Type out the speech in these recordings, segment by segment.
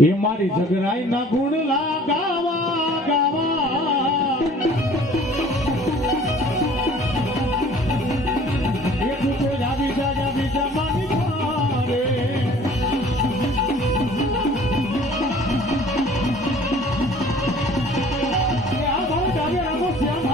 એ મારી જગરાઈ ના ગુણ ગાવા ગાવા એ તું તો જાબી જા માની પારે આ ભાવ ડાવે રાખો શ્યામ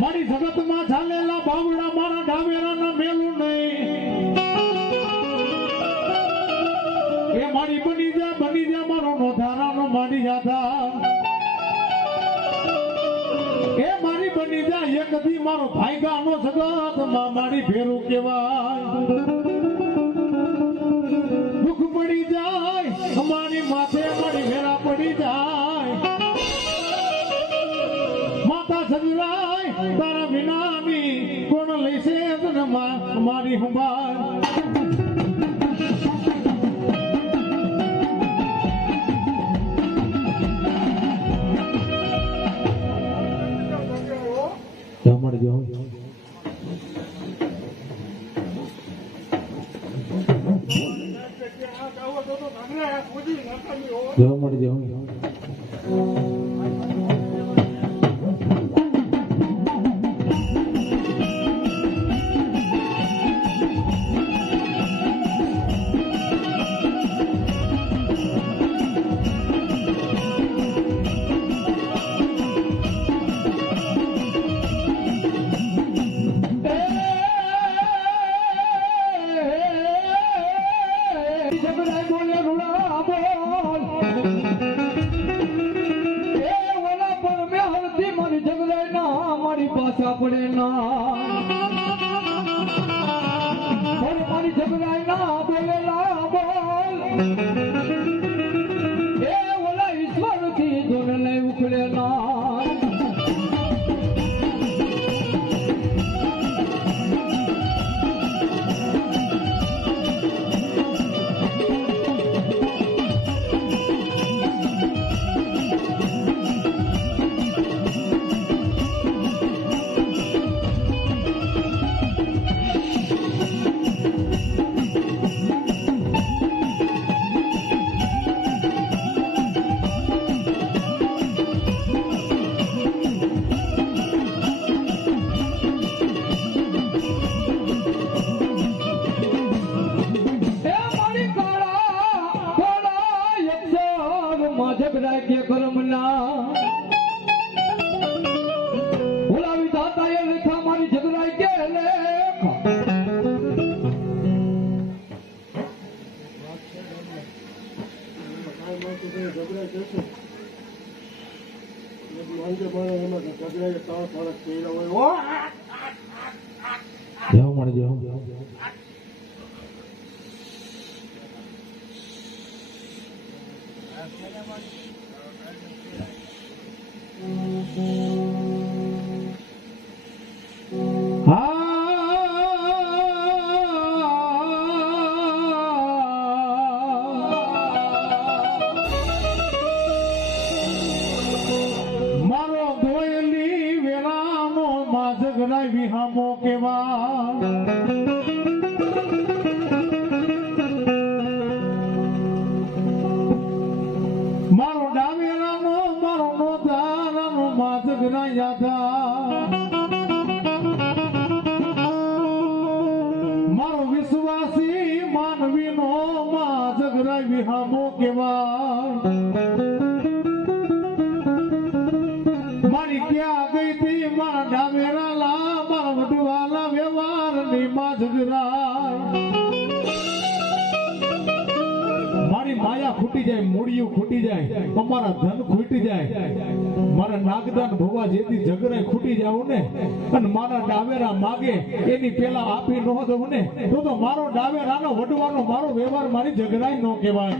મારી જગતમાં ચાલેલા બાવડા મારા ડાવેરાના મેલું નહીં એ મારી બની જા મારો નોધારાનો મારી જાતા એ મારી બની જા એક દી મારો ભાઈગાનો જગતમાં મારી ફેરું કેવાય દુઃખ પડી જાય અમારી માથે મારી ફેરા પડી જાય માતા સજવાય તારા વિનાની કોણ લઈશે તને મારી હુંબાર જમણ જો જમણ જો પડે ના મારી જગરાઈ ના બોલેલા બોલ એ ઓલા ઈશ્વર થી જોને લઈ ઉખડે ના જગરાગ્ય કરમના બોલાવી દાતા એ લેખા મારી જગરાગ્ય લેખા મારો ગોયલી વેરાનો માજગરાય વિહામો કેવા મારો ડાવેરાનો મારો નોધારાનો માજગરાય યાદા વિહામો કેવાય મારી ક્યાં ગઈ તી મારા ડાવેરાલા મારા વડવાલા વ્યવહાર ની માં ઝઘરાય મારી માયા ખૂટી જાય મૂળિયું ખૂટી જાય અમારા ધન ખૂટી જાય મારા નાગદાન ભવા જેથી ઝઘરાય ખૂટી જાવ ને અને મારા ડાવેરા માગે એની પેલા આપી ન દઉં ને તો મારો ડાવેરાનો વડવાનો મારો વ્યવહાર મારી ઝઘરાય ન કહેવાય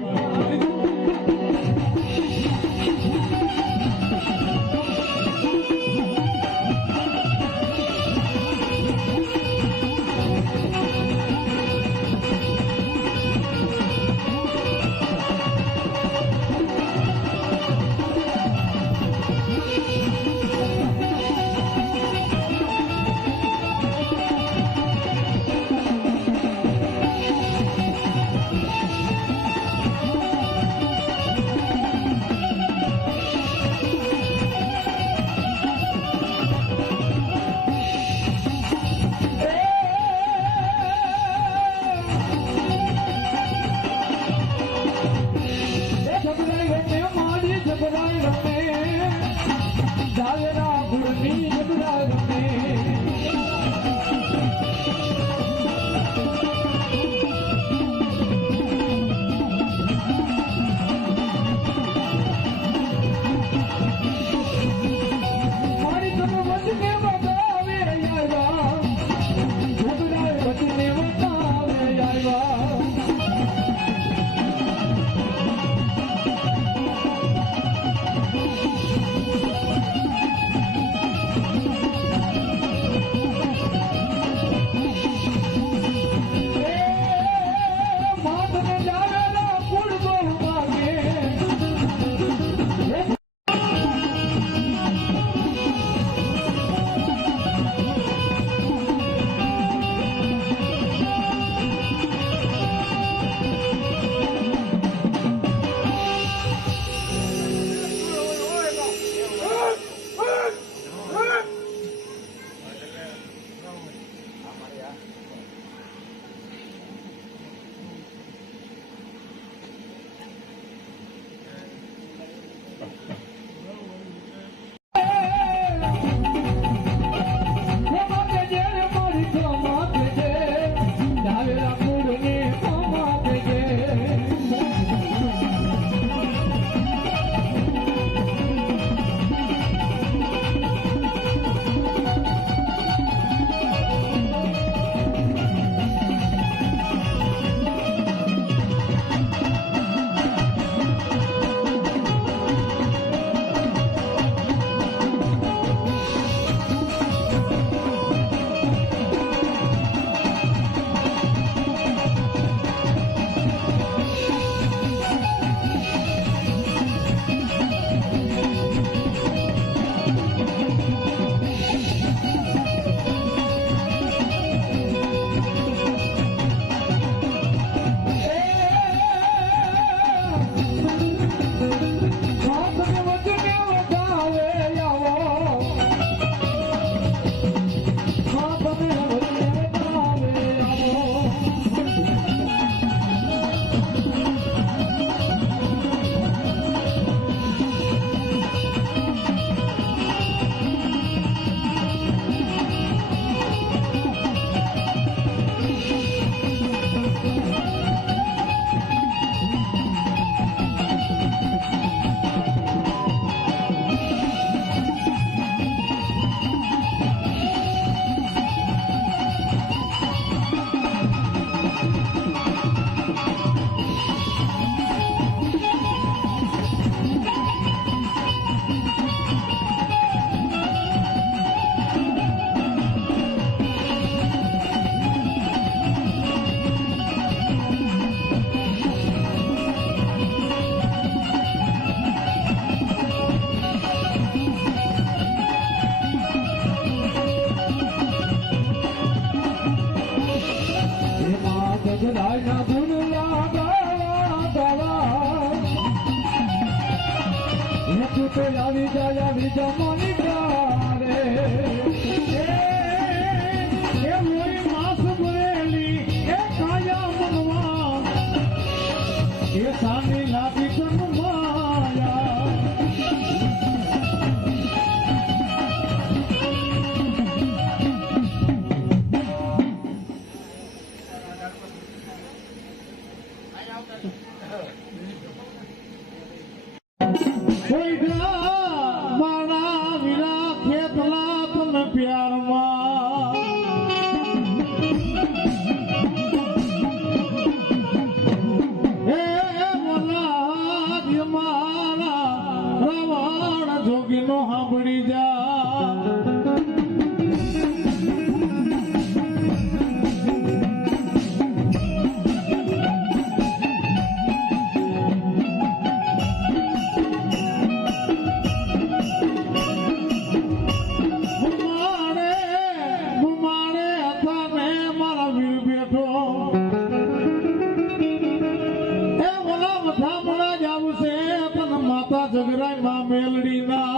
દરબારમાં હે મોલા મારા રાવણ જોગીનો સાંભળી જા જગરાય માં મેલડી ના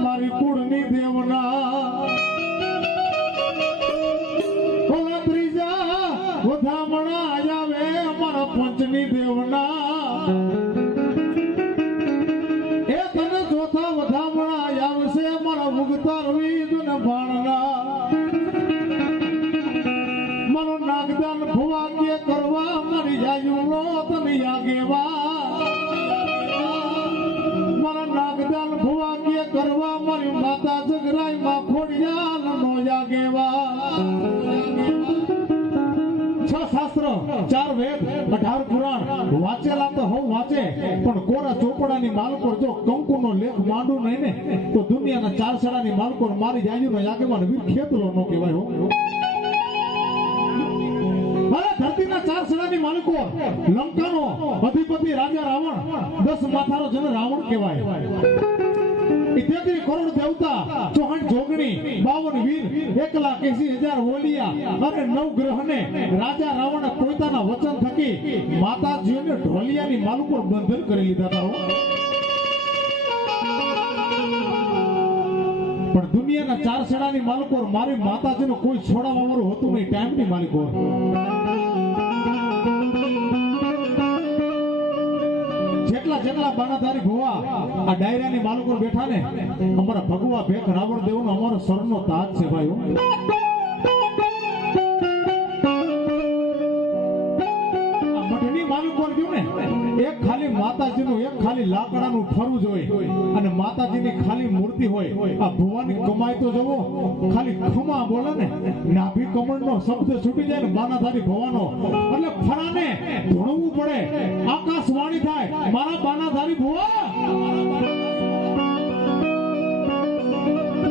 મારી કુળની દેવના ઓલા ત્રીજા વધામણા આવે અમારા પંચની દેવના એ તને ચોથા વધામણા આવશે અમારા મુગતા રવિદ ને ભાણના મારો નાગદાન ભુવા કે કરવા મારી જાયુનો તને આગેવા મારા નાગદાન ભુવા કે કરવા મારી માતા જગરાઈ માં ખોડિયાલ નો જાગેવા 6 શાસ્ત્ર 4 વેદ 18 પુરાણ વાંચેલા તો હવ વાંચે પણ કોરા ચોપડાની માલકોર જો કંકુનો લેખ માંડું નહીં ને તો દુનિયાના 4 સડાની માલકોર મારી જાયુનો જાગેવા વીર ખેતલો નો કહેવાય હો ધરતીના 4 સડાની માલિકો લંકાનો અધિપતિ રાજા રાવણ 10 માથાનો જન રાવણ કહેવાય 33 કરોડ દેવતા 64 જોગણી 52 વીર 1,81,000 ઓલિયા અને 9 ગ્રહને રાજા રાવણે પોતાના વચન થકી માતાજીઓને ઢોલિયાની માલિકો બંધન કરી લીધા હતા પણ દુનિયાના 4 સડાની માલિકો મારી માતાજીનો કોઈ છોડાવવા વાળું હતું નહીં ટાઈમની માલિકો જેટલા બાનાધારી ભુવા આ ડાયરાની માલિકો બેઠા ને અમારા ભગવા ભેખ રાવણ દેવનો અમારો સરનો તાજ છે ભાઈઓ આ મઠની માલિકો ગયું ને એક ખાલી માતાજીનું એક ખાલી લાકડાનું ફરું હોય અને માતાજીની ખાલી મૂર્તિ હોય આ ભુવાની કમાઈ તો જવો ખાલી ખમા બોલે ને નાભી કમળનો શબ્દ છૂટી જાય ને બાનાધારી ભવાનો એટલે ફરાને ધૂણવું પડે આકાશવાણી થાય મારા બાનાધારી ભુવા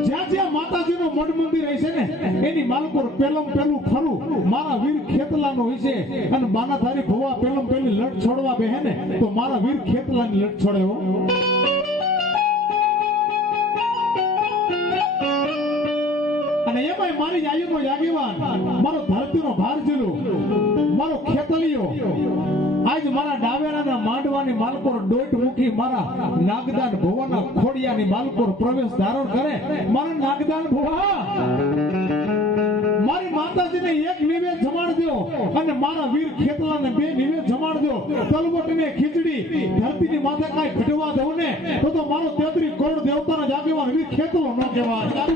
જ્યાં જ્યાં માતાજીનો મઠ મંદિર હશે ને એની માલકોર પેલું ફરું મારા વીર ખેતલાનો હશે અને બાનાધારી ભુવા પેલી લટ છોડવા બેહે ને તો મારા વીર ખેતલાની લટ છોડે હો અને એમાંય મારી આયુનો આગેવાન મારો ધરતીનો ભારજીલો મારો ખેતલિયો આજ મારા ડાવેરાના માંડવાની માલકોર ડોટ મૂકી મારા નાગદાન ભુવાના ખોડિયાની માલકોર પ્રવેશ ધારણ કરે મારા નાગદાન ભુવા મારી માતાજીને એક નિવેદ જમાડજો અને મારા વીર ખેતલાને 2 નિવેદ જમાડજો તલવટને ખીચડી ધરતીની માથે કાઈ ઘટવા દઉં ને તો મારો 33 કરોડ દેવતાનો આગેવાન વીર ખેતલો ન કહેવાય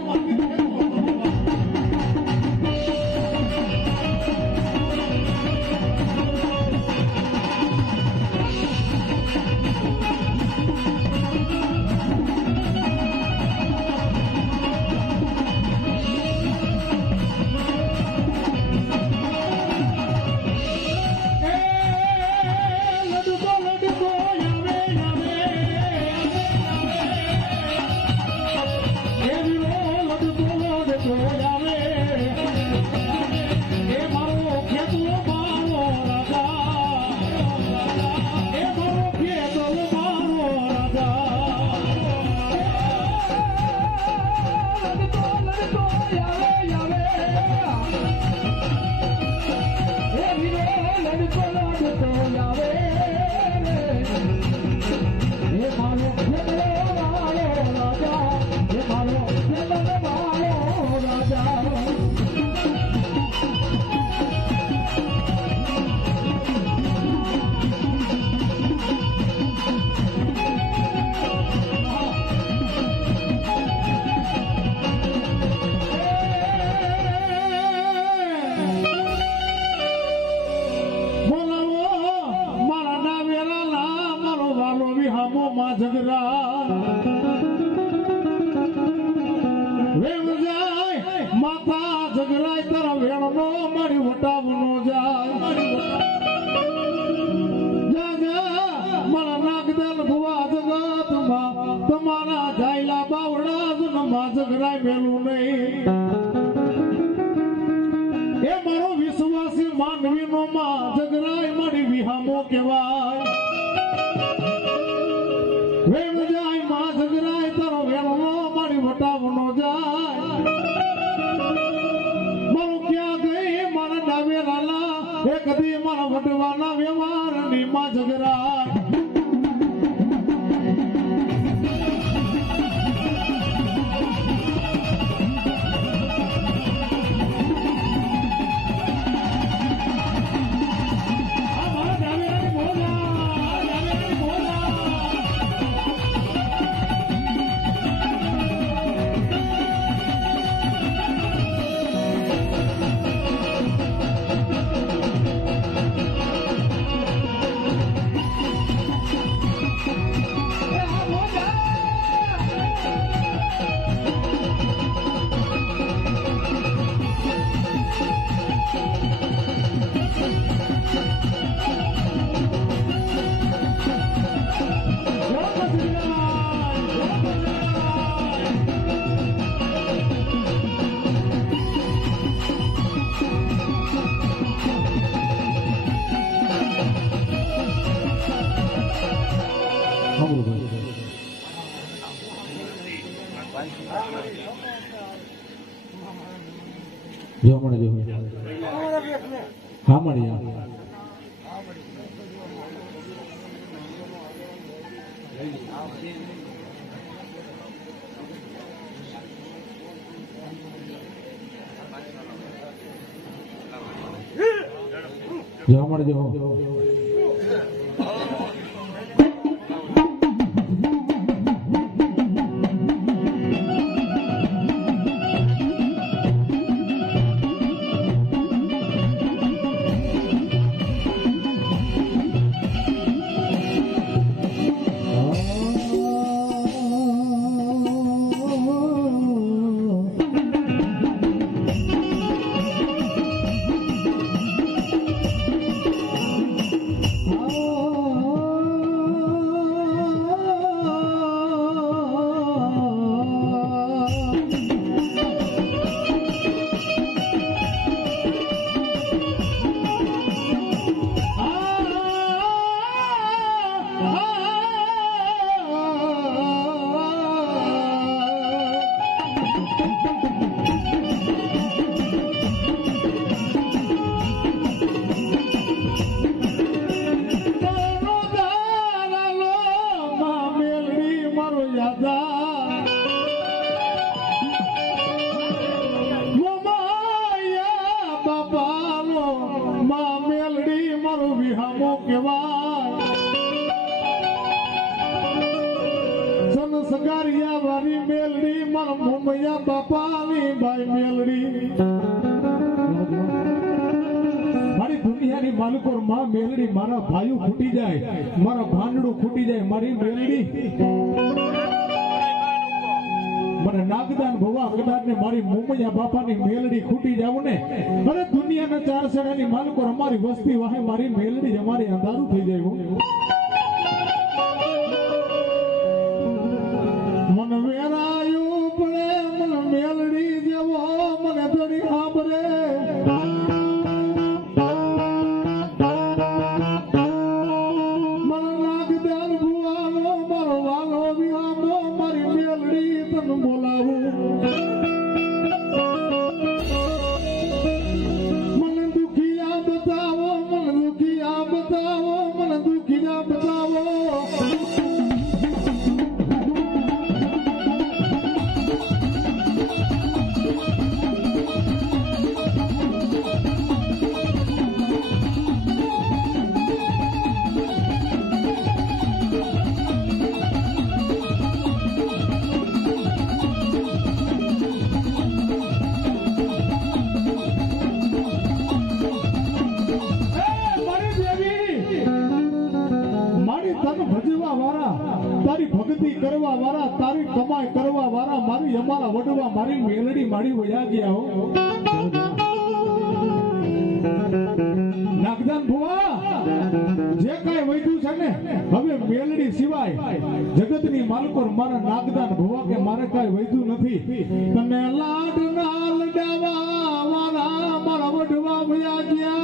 તમારા જાયલા બાવડા જન્મા જગરાય મેલું નહીં એ મારો વિશ્વાસી માનવીનો માં જગરાય મારી વિહામો કહેવાય વેણ જાય માં જગરાય તારો વેણનો મારી વટાવનો જાય મારું ક્યાં ગઈ મારા ડાવે લાલા એક દી મારા વટવાના વ્યવહારની માં જગરાય જો મને જો હા મળી જો મળે જો મારા ભાઈઓ ખૂટી જાય મારા ભાંડડું ખૂટી જાય મારી મેલડી મને નાગદાન ભવા કદાચ ને મારી મોમૈયા બાપાની મેલડી ખૂટી જાવ ને અને દુનિયાના ચાર સેડાની માલિકો અમારી વસ્તી વાહે મારી મેલડી અમારી અંધારું થઈ જાય મન વેરાયું પડે મન મેલડી જેવો મને થોડી આબરે મને દુખિયા બતાવો મને દુખિયા કરવા વાળા, તારી કમાઈ કરવા વાળા, મારી અમારા વડવા, મારી મેલડી મારી વયા ગયા હો. નાગદાન ભુવા, જે કાંઈ વધ્યું છે ને, હવે મેલડી સિવાય જગતની માલકોર મારા નાગદાન ભુવા કે મારે કાંઈ વધ્યું નથી. તને લાડ ના લડાવા વાળા મારા વડવા વયા ગયા.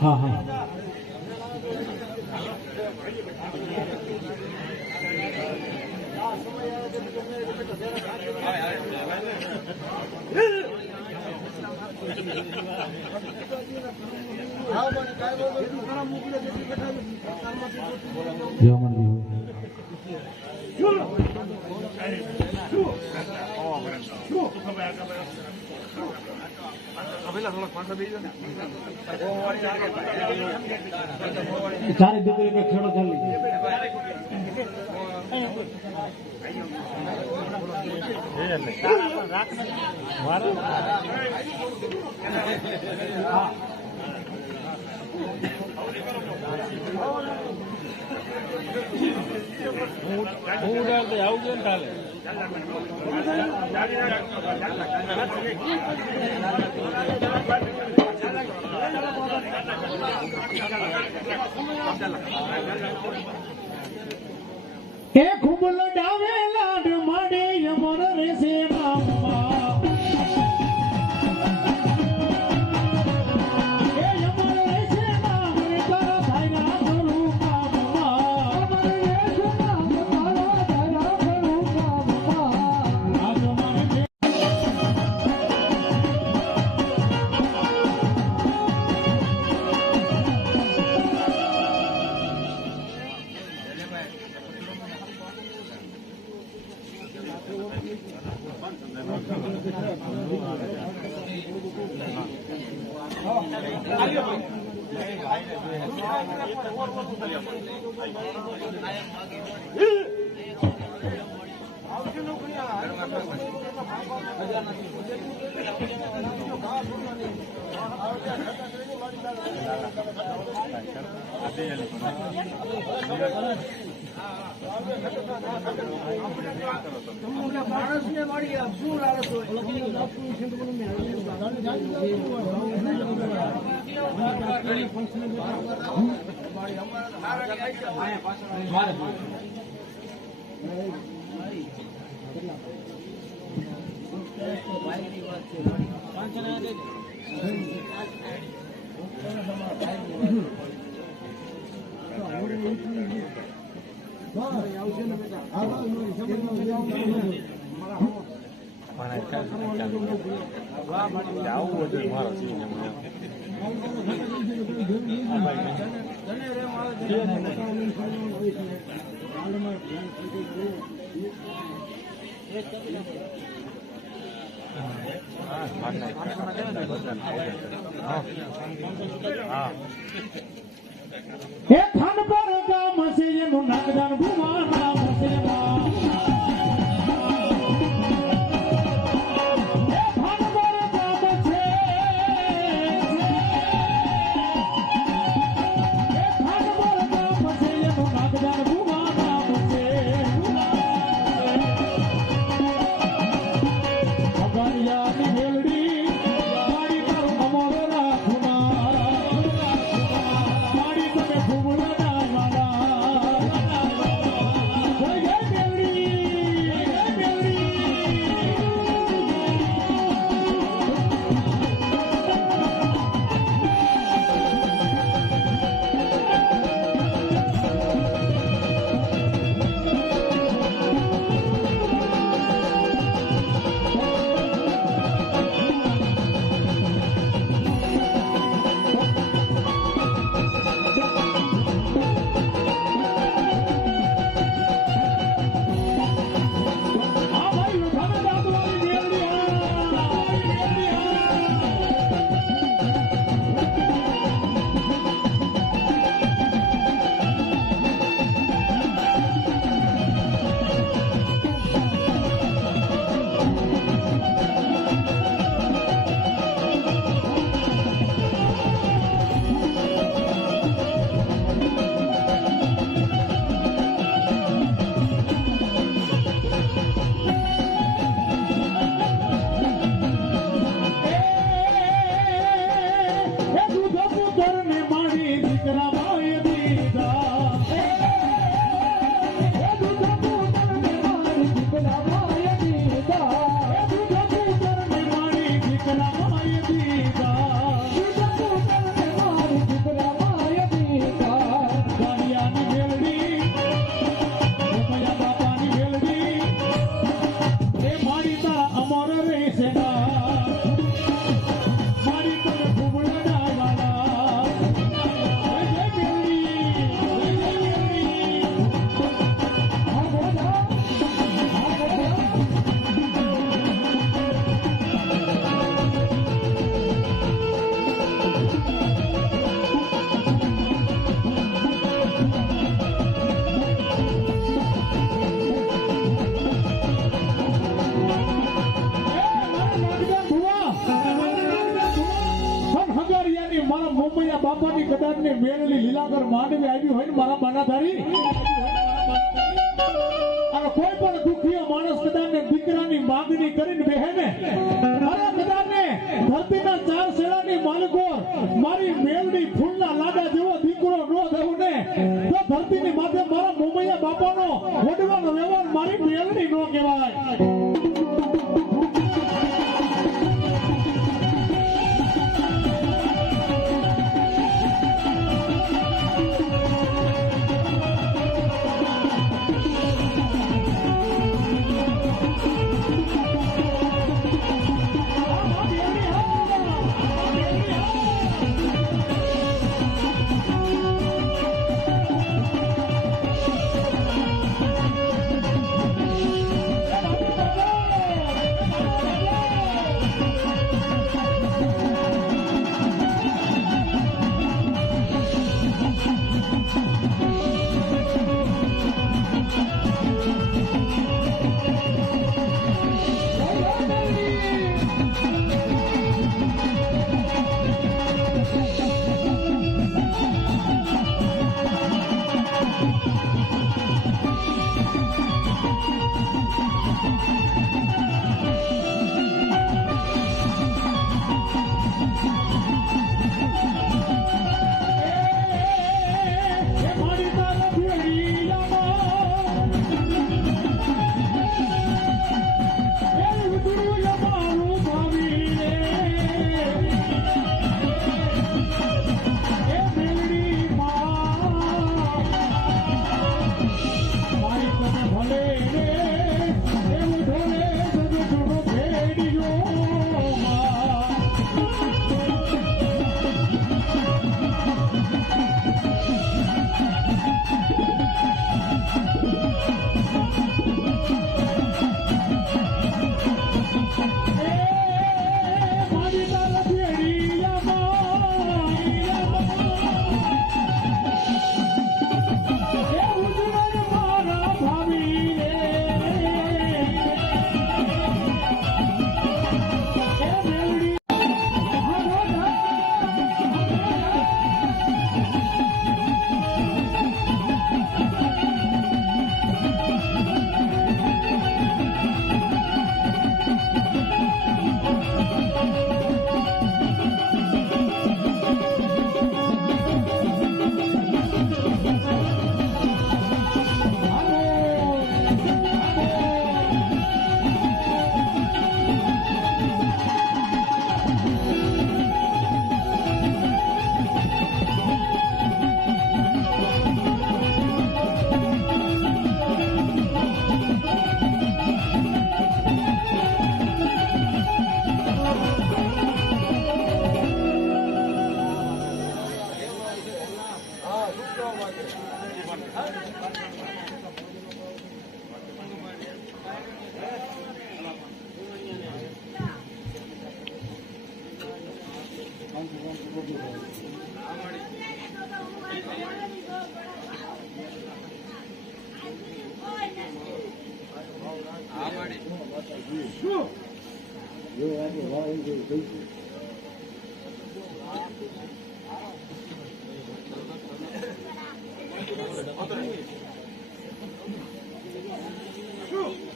हाँ हाँ चारे दुकड़ी में खेड़ो कर लीजिए खूब लडावे लाड माडे यमन रे से मामा यमन रे से मामा रे तारा धाइना करू कामा यमन रे से मामा तारा धाइना करू कामा आज मन માણસને મળી શું લાલચ એ ખાન પર ગામ છે એનું નાગદાન ભુવા નામ છે બાપાની કદાચ ને મેળલી લીલાગર માંડવી આવી હોય ને મારા માનાધારી અને કોઈ પણ દુખીઓ માણસ કદાચ ને દીકરાની માંગણી કરીને બેહે ને મારા કદાચ ને ધરતીના ચાર શેડાની માલિકો મારી મેળડી ફૂલના લાડા જેવો દીકરો નો થયું ને તો ધરતીની માથે મારા મોમૈયા બાપાનો વડવાનો વ્યવહાર મારી મેળડી નો કહેવાય.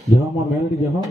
જવામાં મેલડી જવા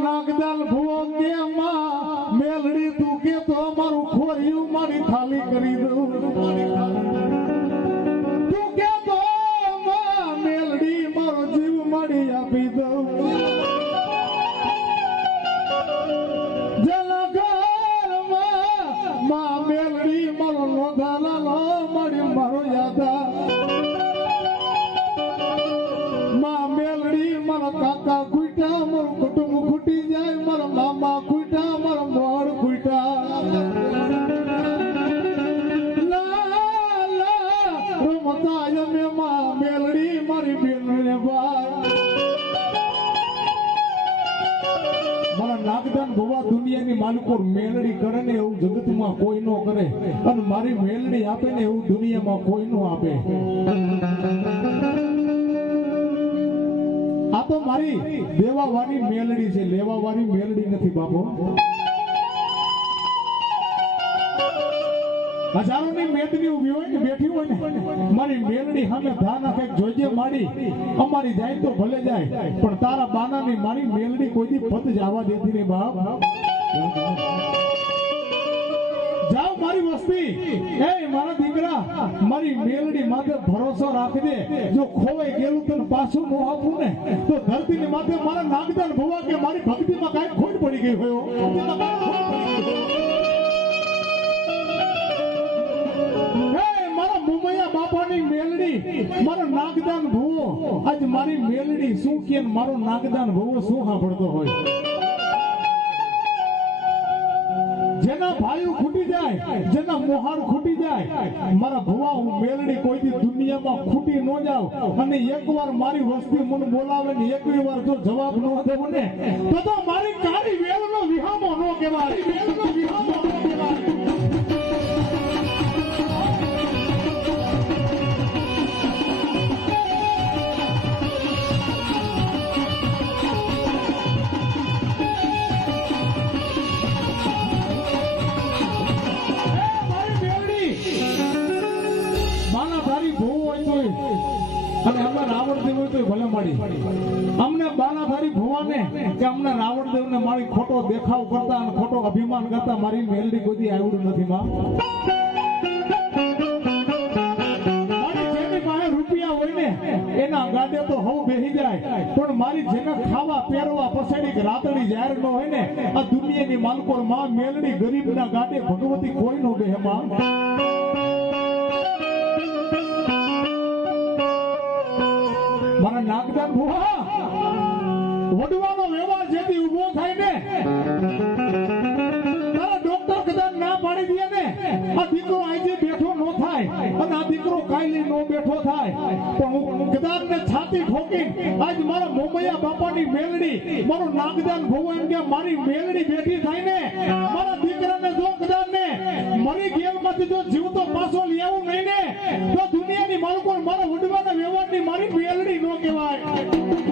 નાગદાલ ભુવો કે માં મેલડી તું કે તો અમારું ખોરિયું મારી ખાલી કરી દઉં તું કે તો માં મેલડી મારો જીવ મારી આપી દઉં જેના ઘરમાં માં મેલડી મારો નોંધાલા મારી મારો યાદા માં મેલડી મારા કાકા ખૂટ્યા મારું કુટુંબ ખૂટી જાય મારા મામા ખૂટ્યા મારા મોર ખૂટ્યા રમતા અમે માં મેલડી મારી બેનને ભાઈ મારા નાગદાન ભવા દુનિયાની માલિકો મેલડી કરે ને એવું જગતમાં કોઈ નો કરે અને મારી મેલડી આપે ને એવું દુનિયામાં કોઈ નો આપે આ તો મારી દેવાવાળી મેલડી છે લેવાવાળી મેલડી નથી બાપો હજારોની મેદની ઊભી હોય ને બેઠી હોય ને મારી મેલડી સામે ધ્યાન આપે જોજે માડી અમારી જાય તો ભલે જાય પણ તારા બાનાની મારી મેલડી કોઈ દી પત જવા દેતી નહીં બાપ જાઓ મારી વસ્તી એ મારા દીકરા મારી મેલડી માથે ભરોસો રાખજે જો ખોવાઈ ગયેલું તને પાછું ન આપું ને તો ધરતીની માથે મારા નાગદાન ભવા કે મારી ભક્તિમાં કાંઈ ખોટ પડી ગઈ હોય મારા મુમૈયા બાપાની મેલડી મારો નાગદાન ભવો આજ મારી મેલડી શું કે મારો નાગદાન ભવો શું સાંભળતો હોય જેના ભાઈઓ ખૂટી જાય જેના મોહાર ખૂટી જાય મારા ભવા હું મેલડી કોઈ દી દુનિયામાં ખૂટી ન જાવ અને એકવાર મારી વસ્તી મને બોલાવે ને એકવી વાર જો જવાબ ન દેવો ને તો મારી કાળી વેલનો વિહામો ન કહેવાય વેલનો વિહામો ન કહેવાય આવડતી હોય તો ભલે મારી અમને બાલાધારી ભુવાને કે અમને રાવણદેવને મારી ખોટો દેખાવ કરતા અને ખોટો અભિમાન કરતા મારી મેલડી કોઈ આવડું નથી માં એના ગાડે તો હવ બેહી જાય પણ મારી જેને ખાવા પહેરવા પસેડી રાતડી જાહેર ન હોય ને આ દુનિયાની માલકોર માં મેલડી ગરીબના ગાડે ભગવતી કોઈ નો બેહે માં મારા નાગદાન ભુવા વડવાનો વ્યવહાર જેથી ઉભો થાય ને તારા ડોક્ટર કદાચ ના પાડી દે ને આ દીકરો આજે બેઠો ન થાય અને આ દીકરો કાયલી નો બેઠો થાય પણ હું કદાચ ને છાતી ઠોકી આજ મારા મોમૈયા બાપાની મેલડી મારો નાગદાન ભુવા એમ કે મારી મેલડી બેઠી થાય ને મારા દીકરાને જો કદાચ ને મરી ગયેલમાંથી જો જીવતો પાછો લઈ આવું નહીં ને તો દુનિયાની માલકો મારા વડવાના વ્યવહારની મારી મેલડી નો કહેવાય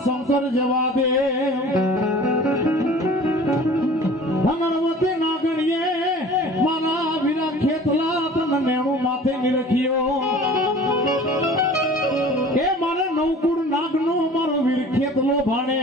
શંકર જવા દે ભગવતી નાગણીએ મારા વિના ખેતલા તન નેણું માથે નિરખ્યો એ મારા નવકુળ નાગનો મારો વીર ખેતલો ભાણે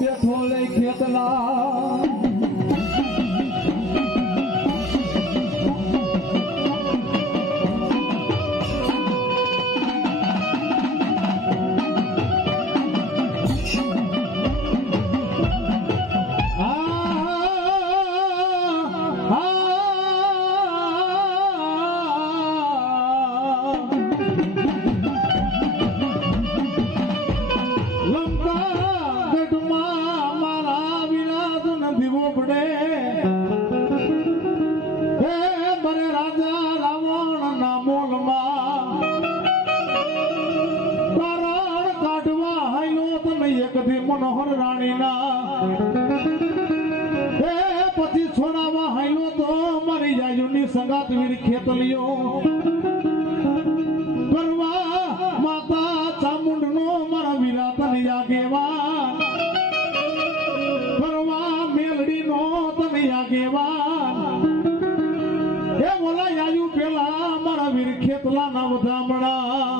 બેઠો લઈ ખેતલા મનોહર રાણીના પછી છોડાવા હાઈલો તો મારી જાયુની સંગાત વીર ખેતલીઓ કરવા માતા ચામુંડનો મારા વીરા તને આગેવાન કરવા મેલડીનો તને આગેવાન એ ઓલા આયુ પેલા મારા વીર ખેતલાના વધામણા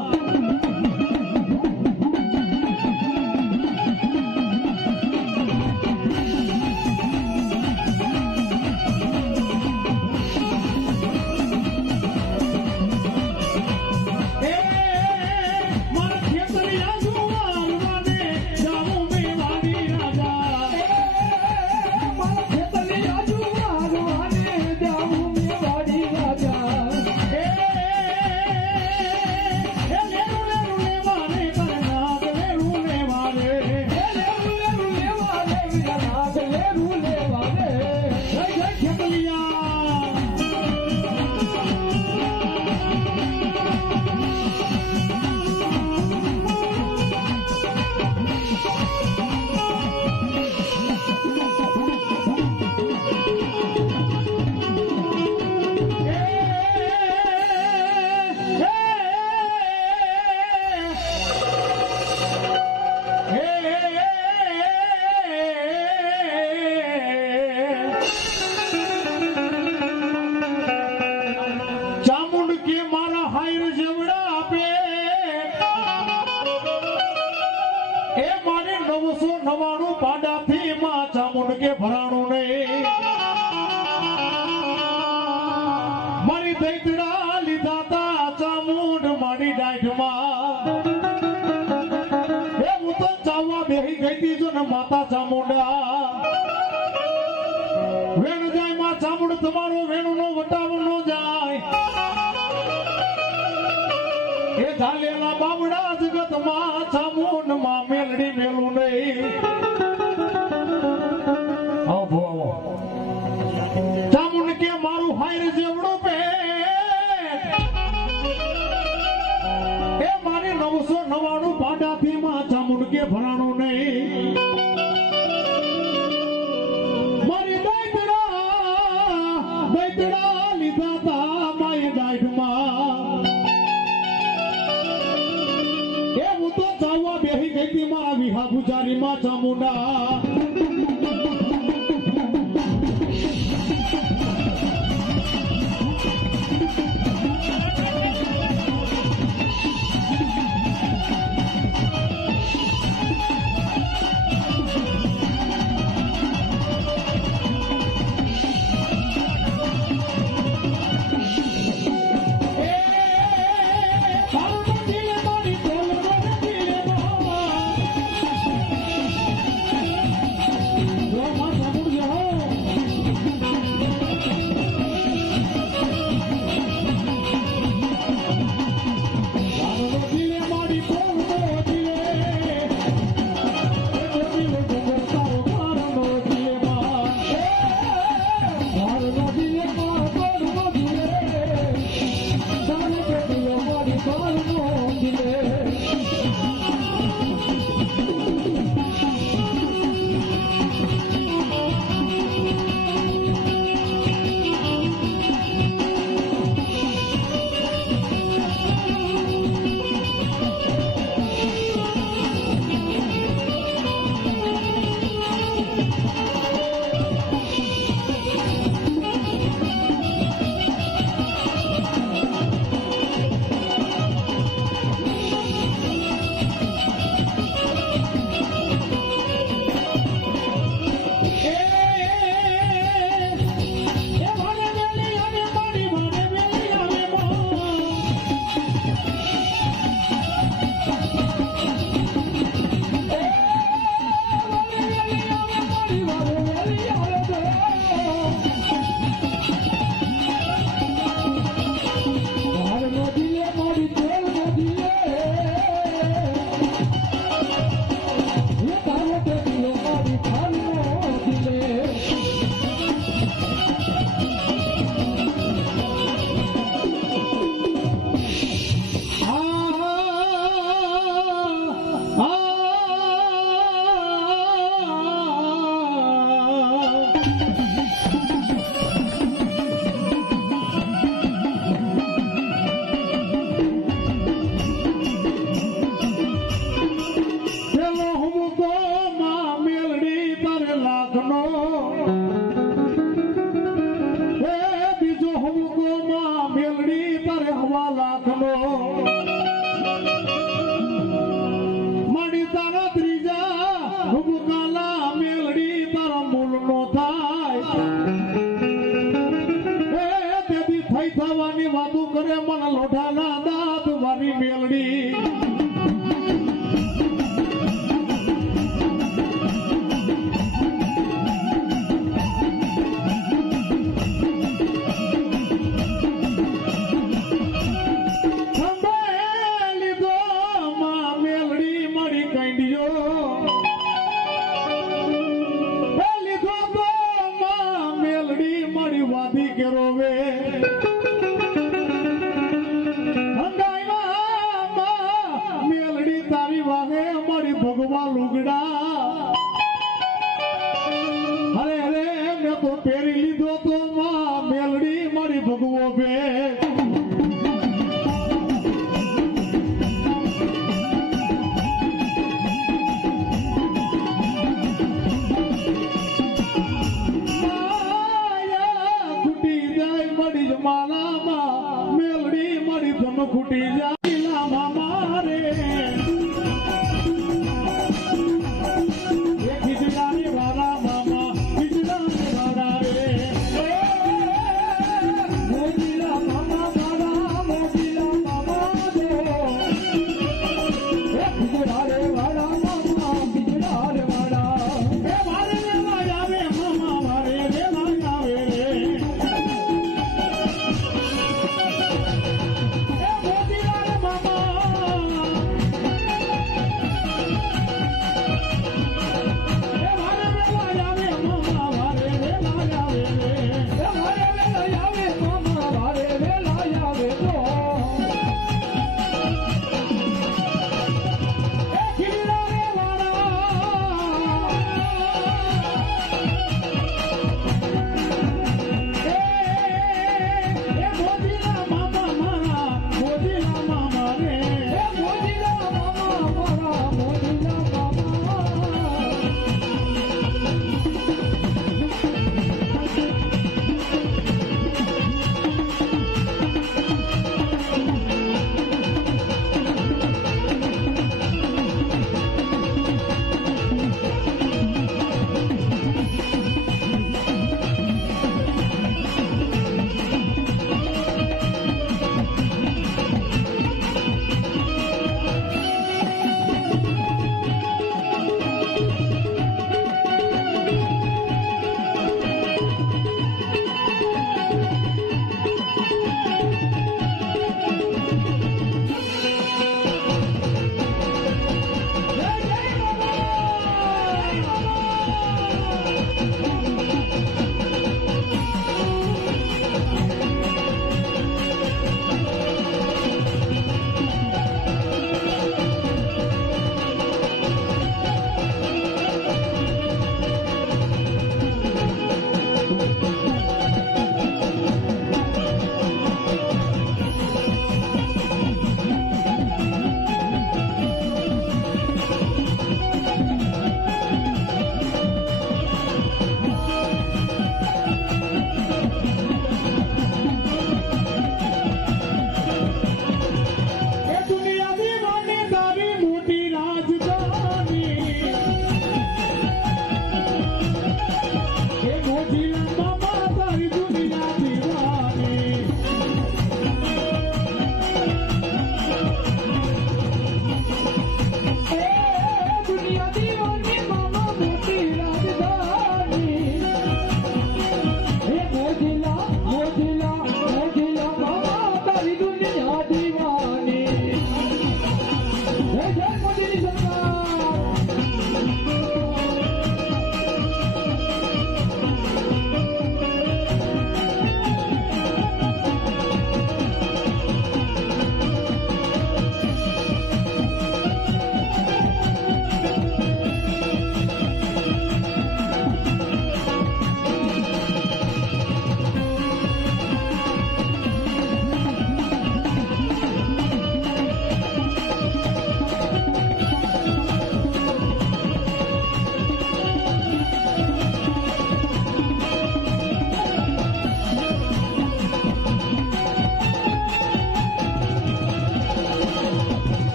નવાણું પાડાથી માં ચામુંડ કે ભરાણું નહીં મારી દૈતડા લીધા તા ચામુંડ મારી ડાઢમાં એ હું તો ચાવવા બેહી ગઈ તી જો ને માતા ચામુંડા વેણ જાય માં ચામુંડ તમારો વેણું નો વટાવ નો જાય એ ઝાલેલા બાવડા જગત માં ચામુંડ માં મેલડી મેલું નહીં આવો ચામુંડ કે મારું હાયર જેવડું પે એ મારી 999 પાડાથી માં ચામુંડ કે ભરાણું નહીં મારી દૈતડા લીધા તા માય દાઢમાં એ હું તો ચાવવા બેહી ગઈ તી મારા વિહા પૂજારી માં ચામુંડા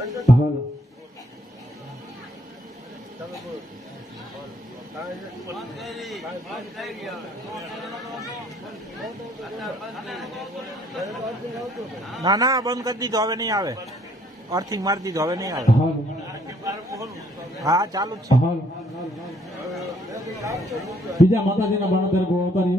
હાલો ના ના બંધ કરી દીધો, હવે નહીં આવે. અર્થિંગ મારી દીધો, હવે નહીં આવે. હાલો હા ચાલુ જ છે. હાલો બીજા માતાજીના બાણા તરફ અવતારી